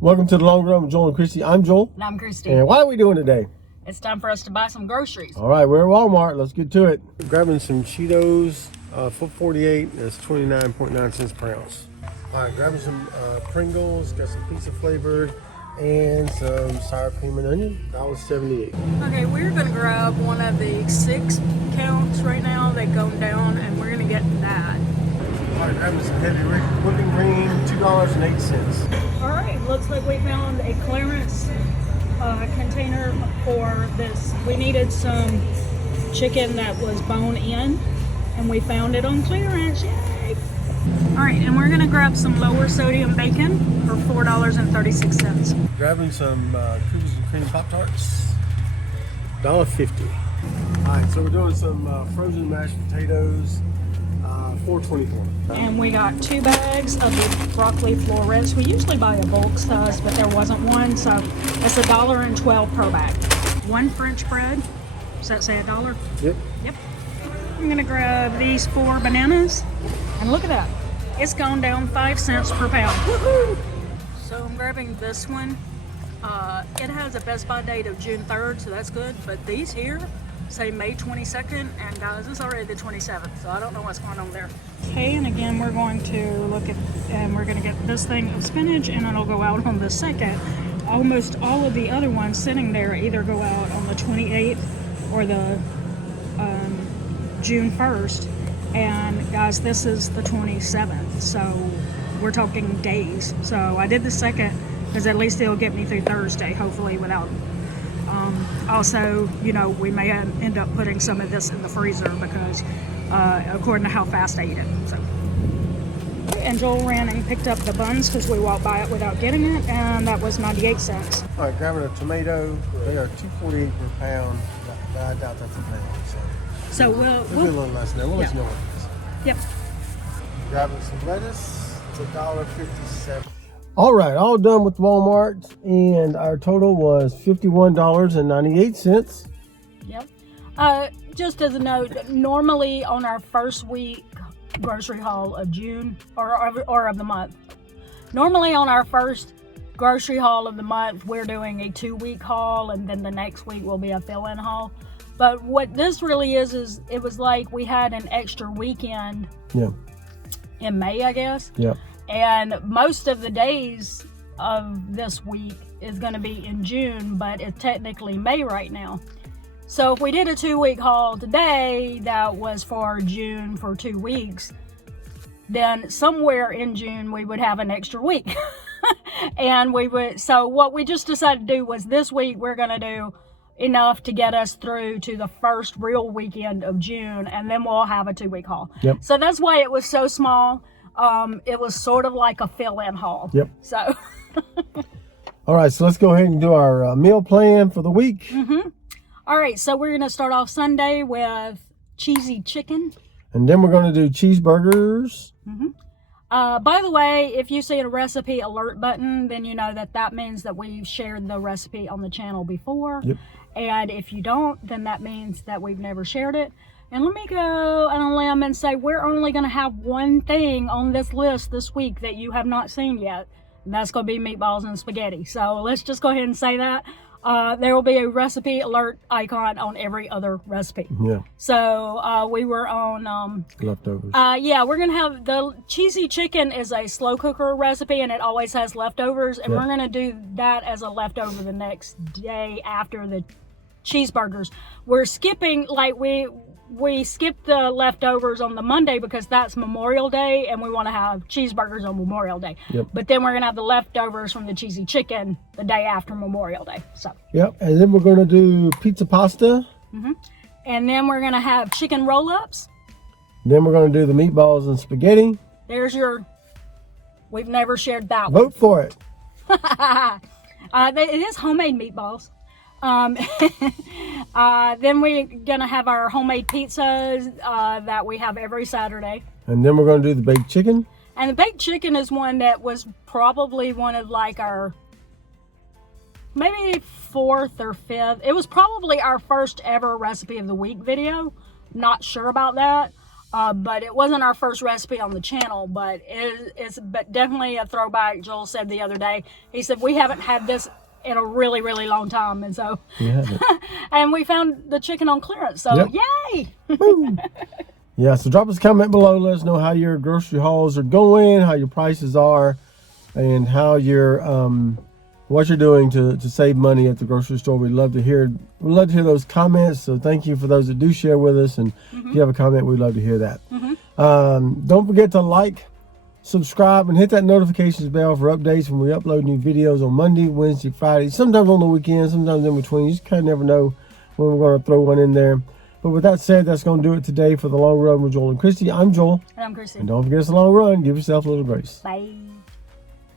Welcome to the Long Run with Joel and Christy. I'm Joel. And I'm Christy. And what are we doing today? It's time for us to buy some groceries. All right, we're at Walmart. Let's get to it. Grabbing some Cheetos, $4.48. That's 29.9 cents per ounce. All right, grabbing some Pringles. Got some pizza flavored and some sour cream and onion. $1.78. Okay, we're going to grab one of the 6 counts right now. They've gone down, and we're going to get that. All right, grabbing some heavy whipping cream, $2.08. All right, looks like we found a clearance container for this. We needed some chicken that was bone in, and we found it on clearance. Yay! All right, and we're gonna grab some lower sodium bacon for $4.36. Grabbing some cookies and cream Pop-Tarts, $1.50. All right, so we're doing some frozen mashed potatoes, $4.24. And we got 2 bags of the broccoli florets. We usually buy a bulk size, but there wasn't one, so it's $1.12 per bag. 1 French bread. Does that say $1? Yep. Yep. I'm gonna grab these 4 bananas, and look at that. It's gone down 5 cents per pound. Woohoo! So I'm grabbing this one. It has a Best By date of June 3rd, so that's good. But these here say May 22nd, and guys, it's already the 27th, so I don't know what's going on there. Okay, and again, we're going to look at, and we're going to get this thing of spinach, and it'll go out on the 2nd. Almost all of the other ones sitting there either go out on the 28th or the June 1st. And guys, this is the 27th, so we're talking days. So I did the 2nd because at least it'll get me through Thursday, hopefully, without also, you know, we may end up putting some of this in the freezer because according to how fast I eat it. So, and Joel ran and picked up the buns because we walked by it without getting it, and that was 98 cents. All right, grabbing a tomato. They are $2.48 per pound. I doubt that's a pound. So we'll do a little less than that. We'll let you know what it is. Yep. Grabbing some lettuce. It's $1.57. All right, all done with Walmart, and our total was $51.98. Yep. Just as a note, normally on our first week grocery haul of June or of the month, normally on our first grocery haul of the month, we're doing a 2-week haul, and then the next week will be a fill-in haul. But what this really is it was like we had an extra weekend in May, I guess. Yeah. And most of the days of this week is going to be in June, but it's technically May right now. So if we did a 2-week haul today that was for June for 2 weeks, then somewhere in June we would have an extra week. And so what we just decided to do was this week we're going to do enough to get us through to the first real weekend of June, and then we'll have a 2-week haul. Yep. So that's why it was so small. It was sort of like a fill-in haul. Yep. So. All right, so let's go ahead and do our meal plan for the week. Mm-hmm. All right, so we're going to start off Sunday with cheesy chicken. And then we're going to do cheeseburgers. Mm-hmm. By the way, if you see a recipe alert button, then you know that means that we've shared the recipe on the channel before. Yep. And if you don't, then that means that we've never shared it. And let me go on a limb and say we're only going to have one thing on this list this week that you have not seen yet. And that's going to be meatballs and spaghetti. So let's just go ahead and say that. There will be a recipe alert icon on every other recipe. Yeah. So we were on leftovers. Yeah, we're gonna have the cheesy chicken is a slow cooker recipe, and it always has leftovers, and we're gonna do that as a leftover the next day after the cheeseburgers. We're skipping, like we skipped the leftovers on the Monday because that's Memorial Day, and we want to have cheeseburgers on Memorial Day. Yep. But then we're going to have the leftovers from the cheesy chicken the day after Memorial Day. So. Yep, and then we're going to do pizza pasta. Mm-hmm. And then we're going to have chicken roll-ups. Then we're going to do the meatballs and spaghetti. There's your... We've never shared that one. Vote for it. It is homemade meatballs. Then we're gonna have our homemade pizzas that we have every Saturday. And then we're gonna do the baked chicken. And the baked chicken is one that was probably one of like our maybe 4th or 5th. It was probably our first ever recipe of the week video. Not sure about that. but it wasn't our first recipe on the channel, but it's definitely a throwback. Joel said the other day, he said, we haven't had this in a really, really long time. And so, and we found the chicken on clearance. So yay! Yeah, so drop us a comment below. Let us know how your grocery hauls are going, how your prices are, and how you're, what you're doing to save money at the grocery store. We'd love to hear those comments. So thank you for those that do share with us. And if you have a comment, we'd love to hear that. Don't forget to like, subscribe, and hit that notifications bell for updates when we upload new videos on Monday, Wednesday, Friday, sometimes on the weekend, sometimes in between. You just kind of never know when we're going to throw one in there. But with that said, that's going to do it today for The Long Run with Joel and Christy. I'm Joel. And I'm Christy. And don't forget, it's a long run. Give yourself a little grace. Bye.